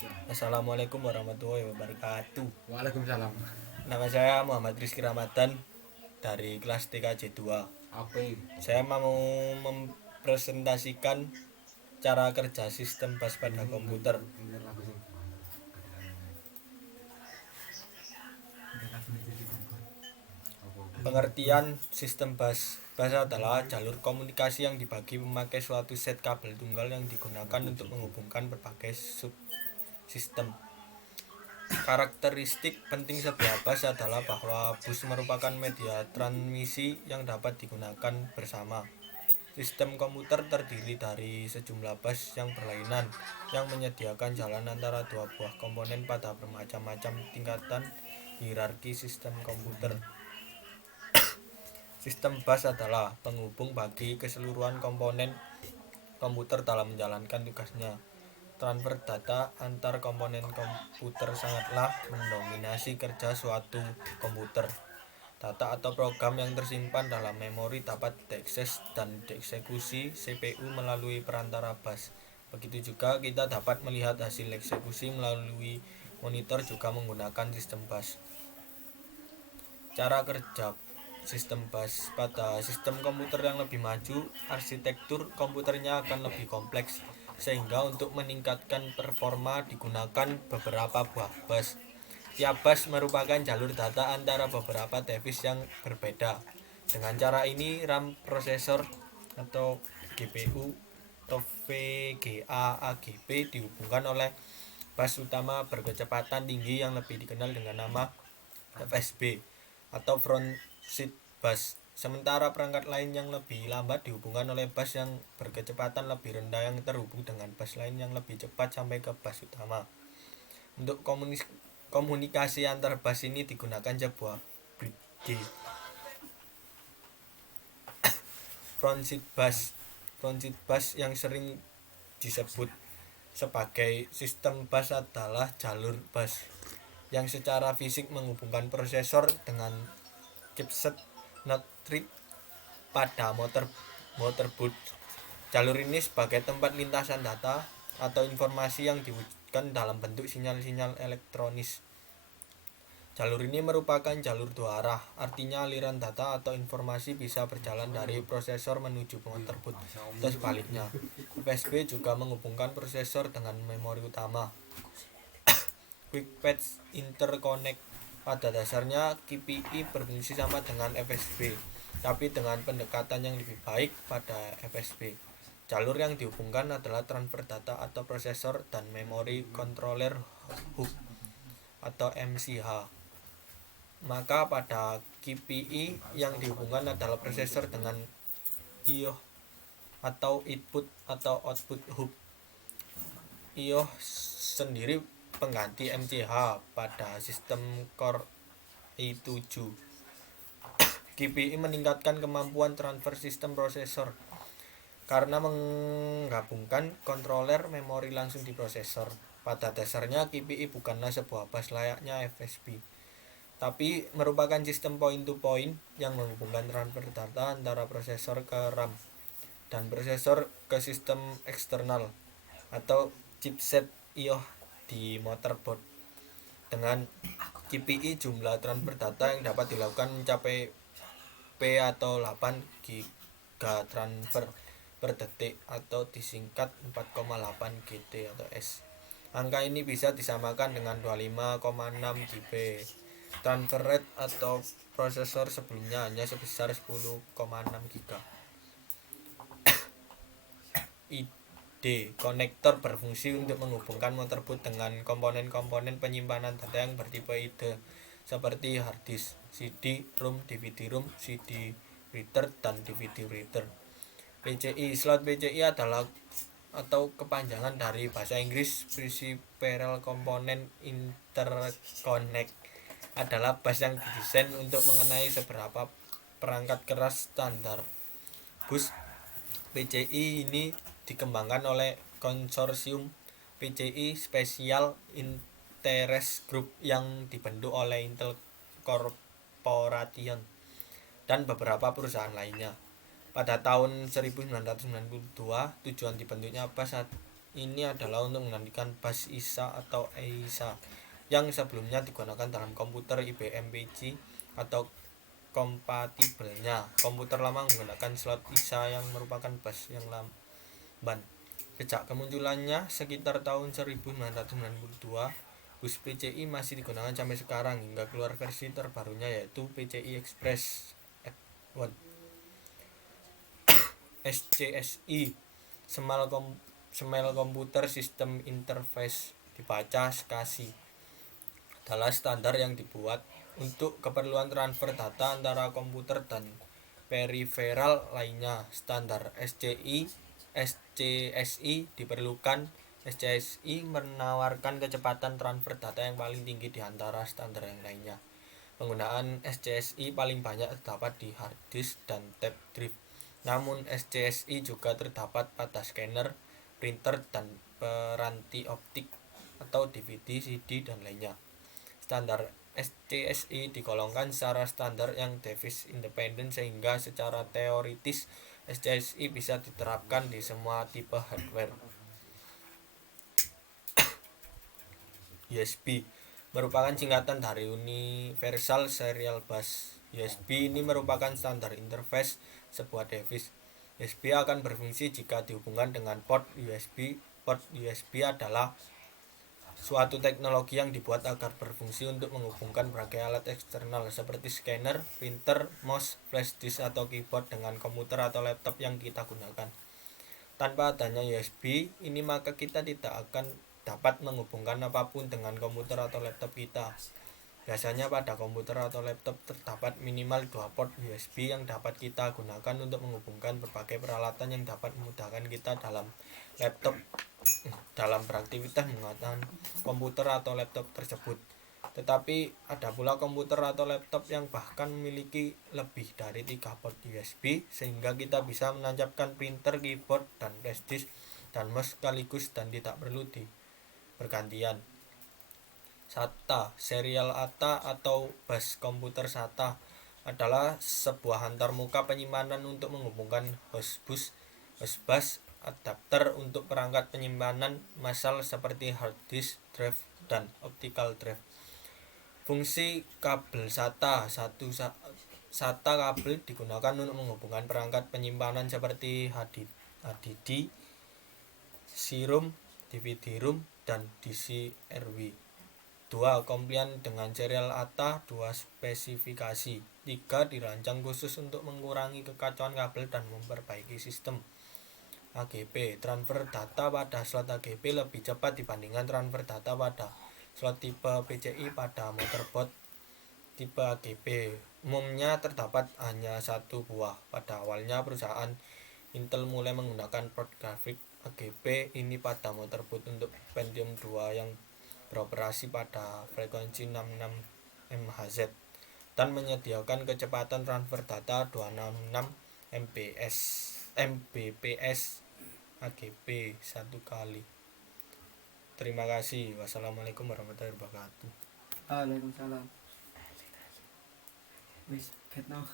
Assalamualaikum warahmatullahi wabarakatuh. Waalaikumsalam. Nama saya Muhammad Rizky Ramadan dari kelas TKJ 2. Apa ini? Saya mau mempresentasikan cara kerja sistem bus pada komputer. Pengertian sistem bus. Bus adalah jalur komunikasi yang dibagi memakai suatu set kabel tunggal yang digunakan untuk menghubungkan berbagai subsistem. Karakteristik penting sebuah bus adalah bahwa bus merupakan media transmisi yang dapat digunakan bersama. Sistem komputer terdiri dari sejumlah bus yang berlainan yang menyediakan jalan antara dua buah komponen pada bermacam-macam tingkatan hierarki sistem komputer. Sistem bus adalah penghubung bagi keseluruhan komponen komputer dalam menjalankan tugasnya. Transfer data antar komponen komputer sangatlah mendominasi kerja suatu komputer. Data atau program yang tersimpan dalam memori dapat diakses dan dieksekusi CPU melalui perantara bus. Begitu juga kita dapat melihat hasil eksekusi melalui monitor juga menggunakan sistem bus. Cara kerja sistem bus. Pada sistem komputer yang lebih maju, arsitektur komputernya akan lebih kompleks, sehingga untuk meningkatkan performa digunakan beberapa buah bus. Tiap bus merupakan jalur data antara beberapa device yang berbeda. Dengan cara ini, RAM prosesor atau GPU atau VGA AGP dihubungkan oleh bus utama berkecepatan tinggi yang lebih dikenal dengan nama FSB atau front seat bus. Sementara perangkat lain yang lebih lambat dihubungkan oleh bus yang berkecepatan lebih rendah yang terhubung dengan bus lain yang lebih cepat sampai ke bus utama. Untuk komunikasi antar bus ini digunakan sebuah bridge. Front seat bus yang sering disebut sebagai sistem bus adalah jalur bus yang secara fisik menghubungkan prosesor dengan chipset not trip pada motherboard. Jalur ini sebagai tempat lintasan data atau informasi yang diwujudkan dalam bentuk sinyal-sinyal elektronis. Jalur ini merupakan jalur dua arah, artinya aliran data atau informasi bisa berjalan dari prosesor menuju motherboard atau sebaliknya. USB juga menghubungkan prosesor dengan memori utama. Quick Patch Interconnect. Pada dasarnya KPI berfungsi sama dengan FSB, tapi dengan pendekatan yang lebih baik pada FSB. Jalur yang dihubungkan adalah transfer data atau prosesor dan memori controller hub atau MCH. Maka pada KPI yang dihubungkan adalah prosesor dengan IO atau input atau output hub. IO sendiri pengganti MCH pada sistem Core i7. KPI meningkatkan kemampuan transfer sistem prosesor karena menggabungkan kontroler memori langsung di prosesor. Pada dasarnya KPI bukanlah sebuah bus layaknya FSB, tapi merupakan sistem point to point yang menghubungkan transfer data antara prosesor ke RAM dan prosesor ke sistem eksternal atau chipset IO di motherboard. Dengan KPI jumlah transfer data yang dapat dilakukan mencapai P atau 8 giga transfer per detik atau disingkat 4,8 GT atau S. Angka ini bisa disamakan dengan 25,6 GB. Transfer rate atau prosesor sebelumnya hanya sebesar 10,6 GB. Konektor berfungsi untuk menghubungkan motherboard dengan komponen-komponen penyimpanan data yang bertipe ID seperti hard disk, CD, ROM, DVD-ROM, CD reader, dan DVD reader. PCI. Slot PCI adalah atau kepanjangan dari bahasa Inggris Peripheral Component Interconnect, adalah bus yang didesain untuk mengenai beberapa perangkat keras standar. Bus PCI ini dikembangkan oleh konsorsium PCI Special Interest Group yang dibentuk oleh Intel Corporation dan beberapa perusahaan lainnya. Pada tahun 1992, tujuan dibentuknya bus ini adalah untuk menggantikan bus ISA atau EISA yang sebelumnya digunakan dalam komputer IBM PC atau kompatibelnya. Komputer lama menggunakan slot ISA yang merupakan bus yang lamban. Sejak kemunculannya sekitar tahun 1992, bus PCI masih digunakan sampai sekarang hingga keluar versi terbarunya yaitu PCI Express X1. SCSI Small Computer System Interface dibaca SCSI adalah standar yang dibuat untuk keperluan transfer data antara komputer dan periferal lainnya. Standar SCSI diperlukan. SCSI menawarkan kecepatan transfer data yang paling tinggi di antara standar yang lainnya. Penggunaan SCSI paling banyak terdapat di hard disk dan tape drive. Namun SCSI juga terdapat pada scanner, printer, dan peranti optik atau DVD, CD, dan lainnya. Standar SCSI digolongkan secara standar yang device independent sehingga secara teoritis SCSI bisa diterapkan di semua tipe hardware. USB merupakan singkatan dari Universal Serial Bus. USB ini merupakan standar interface sebuah device. USB akan berfungsi jika dihubungkan dengan port USB. Port USB adalah suatu teknologi yang dibuat agar berfungsi untuk menghubungkan berbagai alat eksternal seperti scanner, printer, mouse, flash disk atau keyboard dengan komputer atau laptop yang kita gunakan. Tanpa adanya USB ini maka kita tidak akan dapat menghubungkan apapun dengan komputer atau laptop kita. Biasanya pada komputer atau laptop terdapat minimal 2 port USB yang dapat kita gunakan untuk menghubungkan berbagai peralatan yang dapat memudahkan kita dalam beraktivitas menggunakan komputer atau laptop tersebut. Tetapi ada pula komputer atau laptop yang bahkan memiliki lebih dari 3 port USB sehingga kita bisa menancapkan printer, keyboard, dan flash disk dan mouse sekaligus dan tidak perlu bergantian. SATA, serial ATA atau bus komputer SATA adalah sebuah antarmuka penyimpanan untuk menghubungkan host bus adapter untuk perangkat penyimpanan massal seperti hard disk drive dan optical drive. Fungsi kabel SATA SATA kabel digunakan untuk menghubungkan perangkat penyimpanan seperti HDD, CD-ROM, DVD-ROM, dan DC-RW. 2. Komplian dengan serial ATA. 2. Spesifikasi. 3. Dirancang khusus untuk mengurangi kekacauan kabel dan memperbaiki sistem. AGP. Transfer data pada slot AGP lebih cepat dibandingkan transfer data pada slot tipe PCI pada motherboard tipe AGP. Umumnya terdapat hanya satu buah. Pada awalnya perusahaan Intel mulai menggunakan port grafik AGP ini pada motherboard untuk Pentium 2 yang beroperasi pada frekuensi 66 MHz dan menyediakan kecepatan transfer data 266 Mbps AGP satu kali. Terima kasih. Wassalamualaikum warahmatullahi wabarakatuh. Waalaikumsalam. Wis, get now.